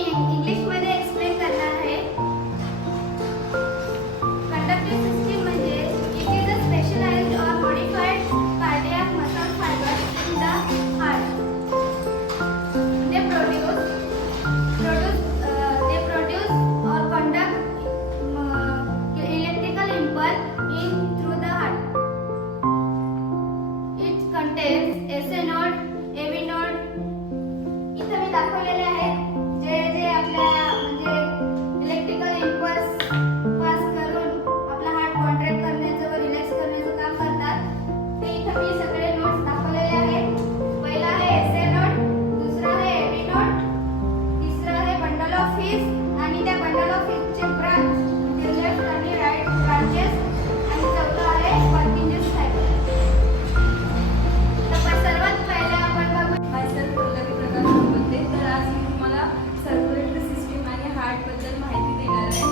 इंग्लिशमध्ये एक्सप्लेन करणार आहे. कंडक्टिव्ह सिस्टीम म्हणजे इट इज अ स्पेशलाइज्ड और modified cardiac muscle fibre in the heart. They produce or conduct electrical impulse in through the heart. It contains SA node, AV node. इथे मी दाखवलेले आहेत जे जे आपल्या म्हणजे इलेक्ट्रिकल इम्पल्स पास करून आपला हार्ट कॉन्ट्रॅक्ट करण्याचं व रिलॅक्स करण्याचं काम करतात. ते इथे मी सगळे नोट्स दाखवलेले आहेत. पहिला आहे SA नोड, दुसरा आहे AV नोड, तिसरा आहे बंडल ऑफ हिल्स आणि त्या बंडल ऑफ हिल्सचे ब्रांच म्हणजे लेफ्ट आणि राइट ब्रांचेस आणि चौथा आहे पर्किन्सन्स फायबर. तर सर्वात पहिले आपण बघू मायसेल्फ पल्लवी प्रकाश बोलते. तर आज मी तुम्हाला सर्क्युलेटरी सिस्टीम आणि हार्टबद्दल माहिती देणार आहे.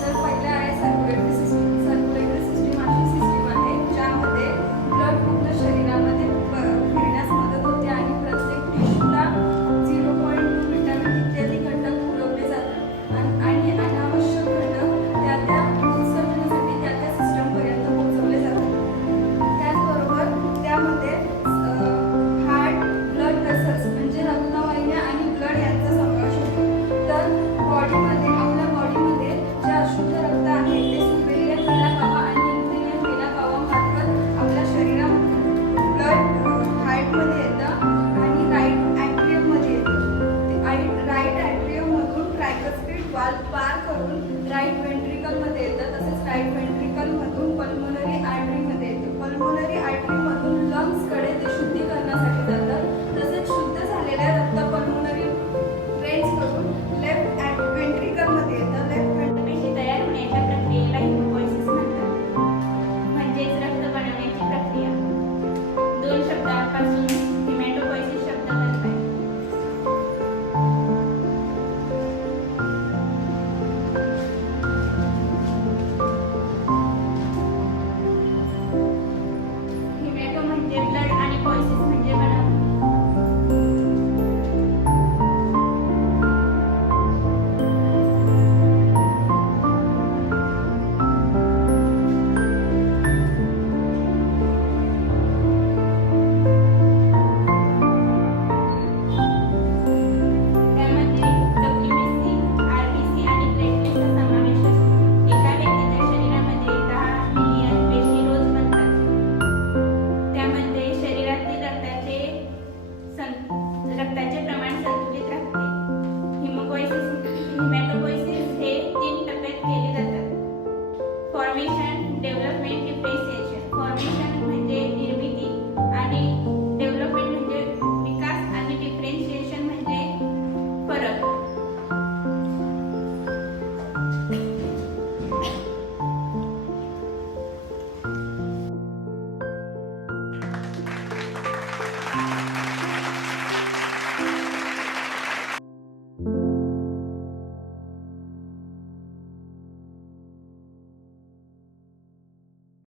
तर पहिलं आहे सर्क्युलेटरी सिस्टीम. सर्क्युलेटरी सिस्टीम अशी सिस्टीम आहे ज्यामध्ये ब्लड पूर्ण शरीरामध्ये फिरण्यास मदत होते आणि प्रत्येक टिश्यूला 0.2 व्हिटॅमिन इत्यादी घटक पुरवले जातात आणि अनावश्यक घटक त्या उत्सर्जनासाठी त्या सिस्टमपर्यंत पोहोचवले जातात. त्याचबरोबर त्यामध्ये हार्ट ब्लड वेसल्स म्हणजे रक्तवाहिन्या आणि ब्लड यांचा समावेश होतो. तर आपल्या बॉडीमध्ये जे अशुद्ध रक्त आहे ते सुपेरियर व्हेना कावा आणि इन्फेरियर व्हेना कावा मार्फत आपल्या शरीरामध्ये ब्लड हार्टमध्ये येतं आणि राईट ॲट्रियममध्ये येतं. राईट ॲट्रियममधून ट्रायकस्पिड वाल्व पार करून राईट वेंट्रिकलमध्ये येतं. तसेच राईट वेंट्रिकलमधून पल्मोनरी आर्टरीमध्ये येतं. पल्मोनरी